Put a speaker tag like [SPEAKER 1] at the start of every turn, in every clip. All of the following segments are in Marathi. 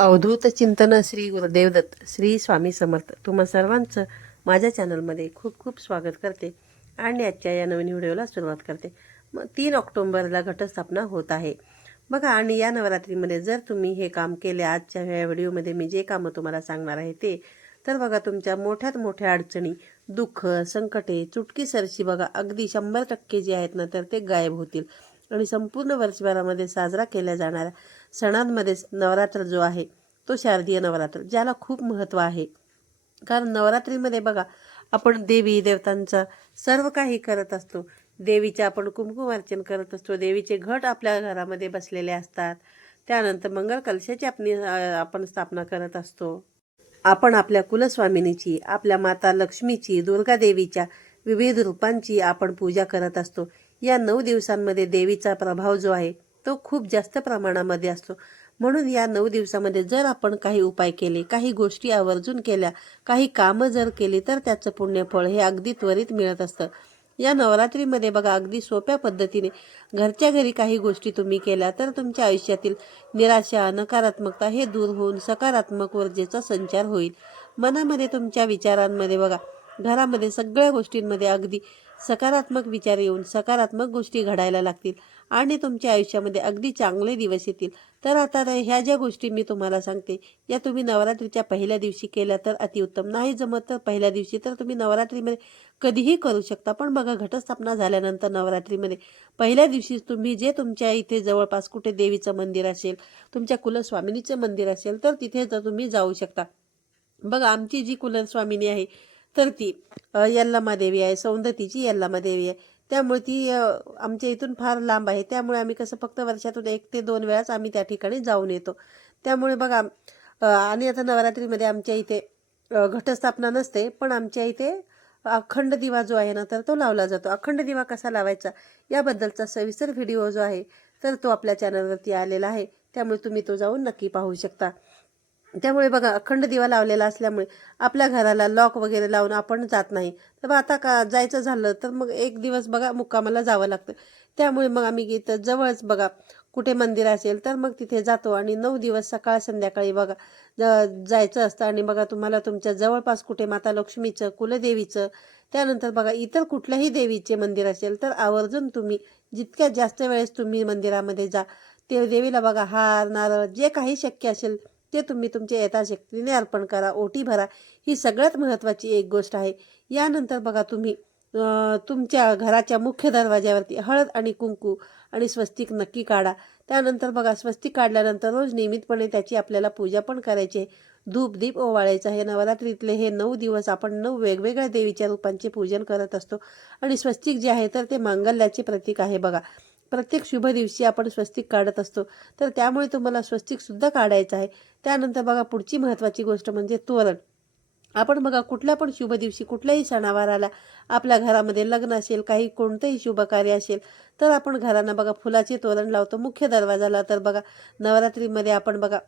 [SPEAKER 1] अवधूत चिंतन श्री गुरुदेवदत्त श्री स्वामी समर्थ. तुम्हा सर्वांचं माझ्या चॅनलमध्ये खूप खूप स्वागत करते आणि आजच्या या नवीन व्हिडिओला सुरुवात करते. मग तीन ऑक्टोंबरला घटस्थापना होत आहे. बघा आणि या नवरात्रीमध्ये जर तुम्ही हे काम केले आजच्या ह्या व्हिडिओमध्ये मी जे कामं तुम्हाला सांगणार आहे ते तर बघा तुमच्या मोठ्यात मोठ्या अडचणी दुःख संकटे चुटकी सरशी बघा अगदी शंभर टक्के जे आहेत ना तर ते गायब होतील. आणि संपूर्ण वर्षभरामध्ये साजरा केल्या जाणाऱ्या सणांमध्ये नवरात्र जो आहे तो शारदीय नवरात्र ज्याला खूप महत्त्व आहे. कारण नवरात्रीमध्ये बघा आपण देवी देवतांचा सर्व काही करत असतो. देवीचे आपण कुंकुमार्चन करत असतो. देवीचे घट आपल्या घरामध्ये बसलेले असतात. त्यानंतर मंगळ कलशाची आपली आपण स्थापना करत असतो. आपण आपल्या कुलस्वामिनीची आपल्या माता लक्ष्मीची दुर्गा देवीच्या विविध रूपांची आपण पूजा करत असतो. या नऊ दिवसांमध्ये देवीचा प्रभाव जो आहे तो खूप जास्त प्रमाणामध्ये असतो. म्हणून या नऊ दिवसामध्ये जर आपण काही उपाय केले काही गोष्टी आवर्जून केल्या काही कामं जर केली तर त्याचं पुण्यफळ हे अगदी त्वरित मिळत असतं. या नवरात्रीमध्ये बघा अगदी सोप्या पद्धतीने घरच्या घरी काही गोष्टी तुम्ही केल्या तर तुमच्या आयुष्यातील निराशा नकारात्मकता हे दूर होऊन सकारात्मक ऊर्जेचा संचार होईल. मनामध्ये तुमच्या विचारांमध्ये बघा घरामध्ये सगळ्या गोष्टींमध्ये अगदी सकारात्मक विचार येऊन सकारात्मक गोष्टी घडायला लागतील आणि तुमच्या आयुष्यामध्ये अगदी चांगले दिवस येतील. तर आता ह्या ज्या गोष्टी मी तुम्हाला सांगते या तुम्ही नवरात्रीच्या पहिल्या दिवशी केल्या तर अतिउत्तम. नाही जमत तर पहिल्या दिवशी तर तुम्ही नवरात्रीमध्ये कधीही करू शकता. पण बघा घटस्थापना झाल्यानंतर नवरात्रीमध्ये पहिल्या दिवशी तुम्ही जे तुमच्या इथे जवळपास कुठे देवीचं मंदिर असेल तुमच्या कुलस्वामिनीचं मंदिर असेल तर तिथे जर तुम्ही जाऊ शकता. बघा आमची जी कुलस्वामिनी आहे तर ती अ, यल्लमा देवी आहे सौंदतीची यल्लमा देवी आहे. त्यामुळे ती आमच्या इथून फार लांब आहे. त्यामुळे आम्ही कसं फक्त वर्षातून एक ते दोन वेळाच आम्ही त्या ठिकाणी जाऊन येतो. त्यामुळे बघा आणि आता नवरात्रीमध्ये आमच्या इथे घटस्थापना नसते पण आमच्या इथे अखंड दिवा जो आहे ना तर तो लावला जातो. अखंड दिवा कसा लावायचा? याबद्दलचा सविस्तर व्हिडिओ जो आहे तर तो आपल्या चॅनलवरती आलेला आहे. त्यामुळे तुम्ही तो जाऊन नक्की पाहू शकता. त्यामुळे बघा अखंड दिवा लावलेला असल्यामुळे आपल्या घराला लॉक वगैरे लावून आपण जात नाही. तर मग आता का जायचं झालं तर मग एक दिवस बघा मुक्कामाला जावं लागतं. त्यामुळे मग आम्ही इथं जवळच बघा कुठे मंदिर असेल तर मग तिथे जातो. आणि नऊ दिवस सकाळ संध्याकाळी बघा ज- जायचं असतं. आणि बघा तुम्हाला तुमच्या जवळपास कुठे माता लक्ष्मीचं कुलदेवीचं त्यानंतर बघा इतर कुठल्याही देवीचे मंदिर असेल तर आवर्जून तुम्ही जितक्या जास्त वेळेस तुम्ही मंदिरामध्ये जा ते देवीला बघा हार नारळ जे काही शक्य असेल ते तुम्ही तुमच्या यथाशक्तीने अर्पण करा ओटी भरा. ही सगळ्यात महत्त्वाची एक गोष्ट आहे. यानंतर बघा तुम्ही तुमच्या घराच्या मुख्य दरवाज्यावरती हळद आणि कुंकू आणि स्वस्तिक नक्की काढा. त्यानंतर बघा स्वस्तिक काढल्यानंतर रोज नियमितपणे त्याची आपल्याला पूजा पण करायची आहे. धूप दीप ओवाळायचं आहे. नवरात्रीतले हे नऊ दिवस आपण नऊ वेगवेगळ्या देवीच्या रूपांचे पूजन करत असतो. आणि स्वस्तिक जे आहे तर ते मांगल्याचे प्रतीक आहे बघा. प्रत्येक शुभ दिवशी आपण स्वस्तिक काढत असतो. तर त्यामुळे तुम्हाला स्वस्तिकसुद्धा काढायचं आहे. त्यानंतर बघा पुढची महत्त्वाची गोष्ट म्हणजे तोरण. आपण बघा कुठल्या पण शुभ दिवशी कुठल्याही सणावाराला आपल्या घरामध्ये लग्न असेल काही कोणतंही शुभ कार्य असेल तर आपण घरांना बघा फुलाचे तोरण लावतो. मुख्य दरवाजाला तर बघा नवरात्रीमध्ये आपण बघा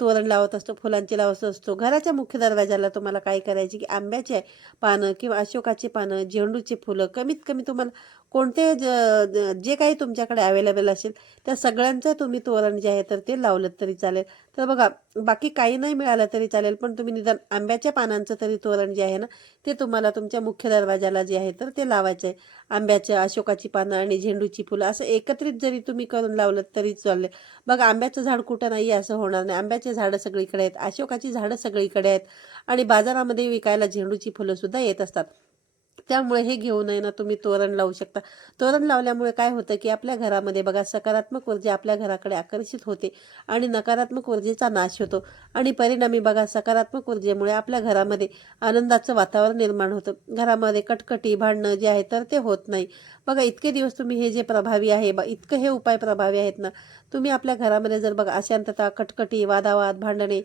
[SPEAKER 1] तोरण लावत असतो फुलांचे लावत असतो. घराच्या मुख्य दरवाजाला तुम्हाला काय करायचे की आंब्याचे पानं किंवा अशोकाचे पानं झेंडूचे फुलं कमीत कमी तुम्हाला कोणते ज- ज- जे काही तुमच्याकडे अवेलेबल असेल त्या सगळ्यांचं तुम्ही तोरण जे आहे तर ते लावलं तरी चालेल. तर बघा बाकी काही नाही मिळालं तरी चालेल पण तुम्ही निदान आंब्याच्या पानांचं तरी तोरण जे आहे ना ते तुम्हाला तुमच्या मुख्य दरवाजाला जे आहे तर ते लावायचं आहे आंब्याच्या अशोकाची पानं आणि झेंडूची फुलं असं एकत्रित जरी तुम्ही करून लावलं तरी चालेल. बघा आंब्याचं झाड कुठं नाही आहे असं होणार नाही. आंब्याचे झाडं सगळीकडे आहेत अशोकाची झाडं सगळीकडे आहेत. आणि बाजारामध्ये विकायला झेंडूची फुलंसुद्धा येत असतात. त्यामुळे हे घेऊन आहे ना तुम्ही तोरण लावू शकता. तोरण लावल्यामुळे काय होतं की आपल्या घरामध्ये बघा सकारात्मक ऊर्जा आपल्या घराकडे आकर्षित होते आणि नकारात्मक ऊर्जेचा नाश होतो. आणि परिणामी बघा सकारात्मक ऊर्जेमुळे आपल्या घरामध्ये आनंदाचं वातावरण निर्माण होतं. घरामध्ये कटकटी भांडणं जे आहे तर ते होत नाही. बघा इतके दिवस तुम्ही हे जे प्रभावी आहे बा इतकं हे उपाय प्रभावी आहेत ना. तुम्ही आपल्या घरामध्ये जर बघा अशांतता कटकटी वादावाद भांडणे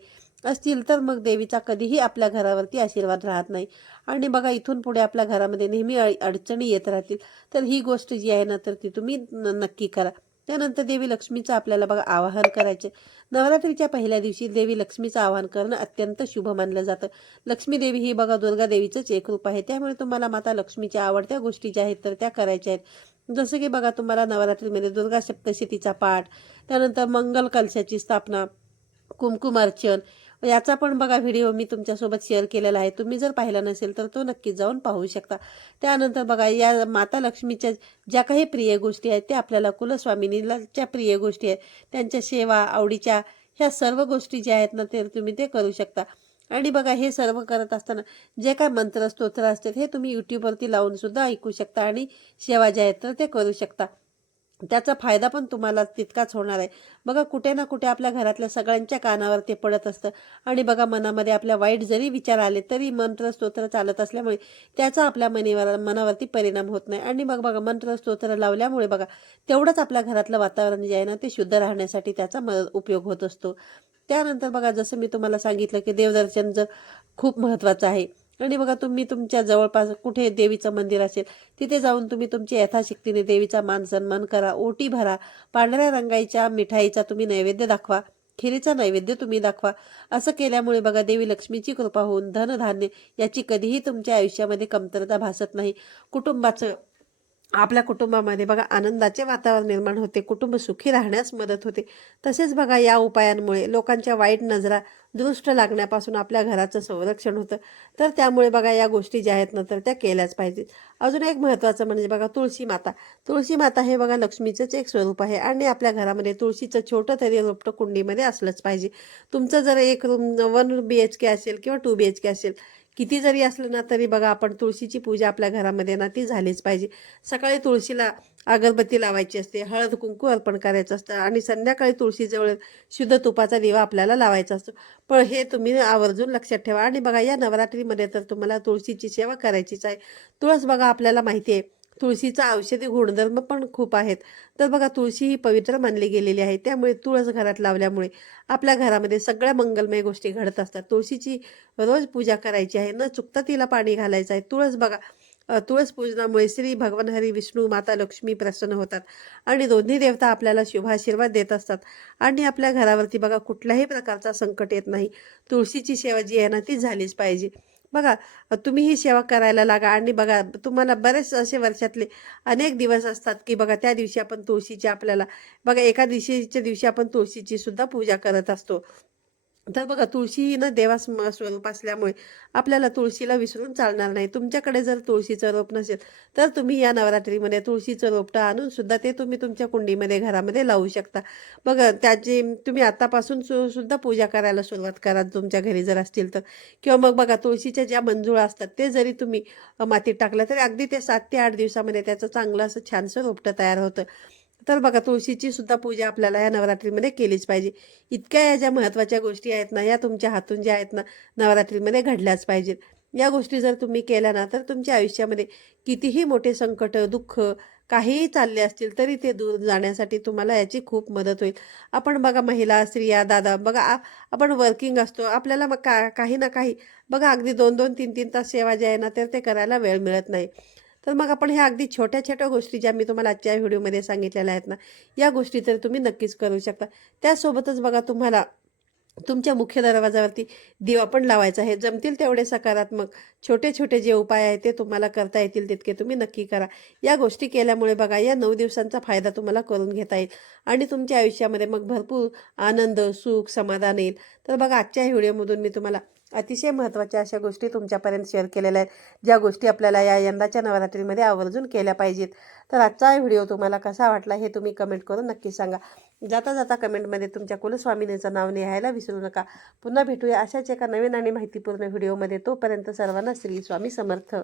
[SPEAKER 1] असतील तर मग देवीचा कधीही आपल्या घरावरती आशीर्वाद राहत नाही. आणि बघा इथून पुढे आपल्या घरामध्ये नेहमी अड- अडचणी येत राहतील. तर ही गोष्ट जी आहे ना तर ती तुम्ही न- नक्की करा. त्यानंतर देवी लक्ष्मीचं आपल्याला बघा आवाहन करायचे. नवरात्रीच्या पहिल्या दिवशी देवी लक्ष्मीचं आवाहन करणं अत्यंत शुभ मानलं जातं. लक्ष्मी देवी ही बघा दुर्गा देवीचंच एक रूप आहे. त्यामुळे तुम्हाला माता लक्ष्मीच्या आवडत्या गोष्टी ज्या आहेत तर त्या करायच्या आहेत. जसं की बघा तुम्हाला नवरात्रीमध्ये दुर्गा सप्तशतीचा पाठ त्यानंतर मंगल कलशाची स्थापना कुमकुमार्चन याचा पण बघा व्हिडिओ मी तुमच्यासोबत शेअर केलेला आहे. तुम्ही जर पाहिला नसेल तर तो नक्की जाऊन पाहू शकता. त्यानंतर बघा या माता लक्ष्मीच्या ज्या काही प्रिय गोष्टी आहेत त्या आपल्याला कुलस्वामिनीच्या प्रिय गोष्टी आहेत. त्यांच्या सेवा आवडीच्या ह्या सर्व गोष्टी ज्या आहेत ना ते तुम्ही ते करू शकता. आणि बघा हे सर्व करत असताना जे काय मंत्र स्तोत्र असतात हे तुम्ही यूट्यूबवरती लावून सुद्धा ऐकू शकता आणि सेवा ज्या आहेत तर ते करू शकता. त्याचा फायदा पण तुम्हाला तितकाच होणार आहे. बघा कुठे ना कुठे आपल्या घरातल्या सगळ्यांच्या कानावर ते पडत असतं. आणि बघा मनामध्ये आपल्या वाईट जरी विचार आले तरी मंत्र स्तोत्र चालत असल्यामुळे त्याचा आपल्या मनीवर मनावरती परिणाम होत नाही. आणि मग बघा मंत्र स्तोत्र लावल्यामुळे बघा तेवढंच आपल्या घरातलं वातावरण जे आहे ना ते शुद्ध राहण्यासाठी त्याचा म उपयोग होत असतो. त्यानंतर बघा जसं मी तुम्हाला सांगितलं की देवदर्शन जर खूप महत्त्वाचं आहे. आणि बघा तुम्ही तुमच्या जवळपास कुठे देवीचं मंदिर असेल तिथे जाऊन तुम्ही तुमच्या यथाशक्तीने देवीचा मान सन्मान करा ओटी भरा पांढऱ्या रंगाईच्या मिठाईचा तुम्ही नैवेद्य दाखवा खिरीचा नैवेद्य तुम्ही दाखवा. असं केल्यामुळे बघा देवी लक्ष्मीची कृपा होऊन धनधान्य याची कधीही तुमच्या आयुष्यामध्ये कमतरता भासत नाही. कुटुंबाचं आपल्या कुटुंबामध्ये बघा आनंदाचे वातावरण निर्माण होते कुटुंब सुखी राहण्यास मदत होते. तसेच बघा या उपायांमुळे लोकांच्या वाईट नजरा दृष्ट लागण्यापासून आपल्या घराचं संरक्षण होतं. तर त्यामुळे बघा या गोष्टी ज्या आहेत ना तर त्या केल्याच पाहिजेत. अजून एक महत्त्वाचं म्हणजे बघा तुळशी माता. तुळशी माता हे बघा लक्ष्मीचंच एक स्वरूप आहे आणि आपल्या घरामध्ये तुळशीचं छोटं तरी रोपटं कुंडीमध्ये असलंच पाहिजे. तुमचं जर एक room one B H K असेल किंवा टू बी एच के असेल किती जरी असलं ना तरी बघा आपण तुळशीची पूजा आपल्या घरामध्ये ना ती झालीच पाहिजे. सकाळी तुळशीला अगरबत्ती लावायची असते हळद कुंकू अर्पण करायचं असतं आणि संध्याकाळी तुळशीजवळ शुद्ध तुपाचा दिवा आपल्याला लावायचा असतो. पण हे तुम्ही आवर्जून लक्षात ठेवा. आणि बघा या नवरात्रीमध्ये तर तुम्हाला तुळशीची सेवा करायचीच आहे. तुळस बघा आपल्याला माहिती आहे. तुळशीचा औषधी गुणधर्म पण खूप आहेत. तर बघा तुळशी ही पवित्र मानली गेलेली आहे. त्यामुळे तुळस घरात लावल्यामुळे आपल्या घरामध्ये सगळ्या मंगलमय गोष्टी घडत असतात. तुळशीची रोज पूजा करायची आहे. न चुकता तिला पाणी घालायचं आहे. तुळस बघा तुळस पूजनामुळे श्री भगवान हरी विष्णू माता लक्ष्मी प्रसन्न होतात आणि दोन्ही देवता आपल्याला शुभाशीर्वाद देत असतात. आणि आपल्या घरावरती बघा कुठल्याही प्रकारचा संकट येत नाही. तुळशीची सेवा जी आहे ना ती झालीच पाहिजे. बघा तुम्ही ही सेवा करायला लागा आणि बघा तुम्हाला बरेच असे वर्षातले अनेक दिवस असतात की बघा त्या दिवशी आपण तुळशीची आपल्याला बघा एका दिवशीच्या दिवशी आपण तुळशीची सुद्धा पूजा करत असतो. तर बघा तुळशी ही ना देवास स्वरूप असल्यामुळे आपल्याला तुळशीला विसरून चालणार नाही. तुमच्याकडे जर तुळशीचं रोप नसेल तर तुम्ही या नवरात्रीमध्ये तुळशीचं रोपटं आणून सुद्धा ते तुम्ही तुमच्या कुंडीमध्ये घरामध्ये लावू शकता. बघा त्याची तुम्ही आतापासून सु सुद्धा पूजा करायला सुरुवात करा तुमच्या घरी जर असतील तर. किंवा मग बघा तुळशीच्या ज्या मंजुळा असतात ते जरी तुम्ही मातीत टाकलं तरी अगदी ते सात ते आठ दिवसामध्ये त्याचं चांगलं असं छानसं रोपटं तयार होतं. तर बघा तुळशीची सुद्धा पूजा आपल्याला या नवरात्रीमध्ये केलीच पाहिजे. इतक्या या ज्या महत्त्वाच्या गोष्टी आहेत ना या तुमच्या हातून ज्या आहेत ना नवरात्रीमध्ये घडल्याच पाहिजेत. या गोष्टी जर तुम्ही केल्या ना तर तुमच्या आयुष्यामध्ये कितीही मोठे संकट दुःख काहीही चालले असतील तरी ते दूर जाण्यासाठी तुम्हाला याची खूप मदत होईल. आपण बघा महिला स्त्रिया दादा बघा आ- आपण वर्किंग असतो आपल्याला मग का काही ना काही बघा अगदी दोन दोन तीन तीन तास सेवा ज्या आहे ना तर ते करायला वेळ मिळत नाही. तर मग आपण ह्या अगदी छोट्या छोट्या गोष्टी ज्या मी तुम्हाला आजच्या व्हिडिओमध्ये सांगितलेल्या आहेत ना या गोष्टी तर तुम्ही नक्कीच करू शकता. त्यासोबतच बघा तुम्हाला तुमच्या मुख्य दरवाजावरती दिवा पण लावायचा आहे. जमतील तेवढे सकारात्मक छोटे छोटे जे उपाय आहेत ते तुम्हाला करता येतील तितके तुम्ही नक्की करा. या गोष्टी केल्यामुळे बघा या नऊ दिवसांचा फायदा तुम्हाला करून घेता येईल आणि तुमच्या आयुष्यामध्ये मग भरपूर आनंद सुख समाधान येईल. तर बघा आजच्या व्हिडिओमधून मी तुम्हाला अतिशय महत्त्वाच्या अशा गोष्टी तुमच्यापर्यंत शेअर केलेल्या आहेत ज्या गोष्टी आपल्याला या यंदाच्या नवरात्रीमध्ये आवर्जून केल्या पाहिजेत. तर आजचा व्हिडिओ तुम्हाला कसा वाटला हे तुम्ही कमेंट करून नक्की सांगा. जाता जाता कमेंटमध्ये तुमच्या कुलस्वामिनीचं नाव लिहायला विसरू नका. पुन्हा भेटूया अशाच एका नवीन आणि माहितीपूर्ण व्हिडिओमध्ये. तोपर्यंत सर्वांना श्री स्वामी समर्थ.